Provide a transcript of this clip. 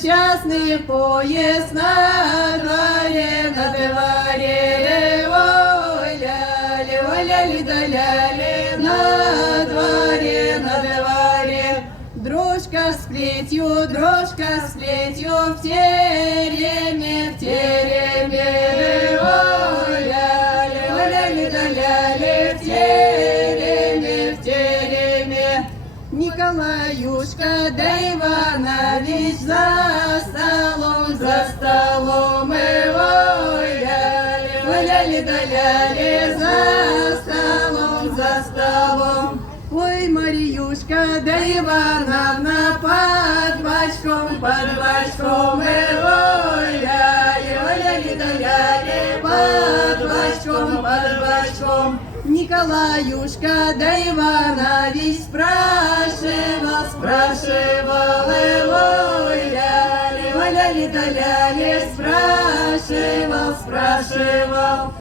частный поезд на дворе, ой, ляли, да ляли, на дворе. Дрожка с плетью, в тереме, ой, ляли, да ляли, в тереме. Николаюшка да Иванович за столом, ой, ляли, да ляли, за столом. Ой, Мариюшка да Ивановна под бочком, ой, ляли, да ляли, под бочком. Николаюшка да Иванович спрашивал, ой, ляли, да ляли, спрашивал.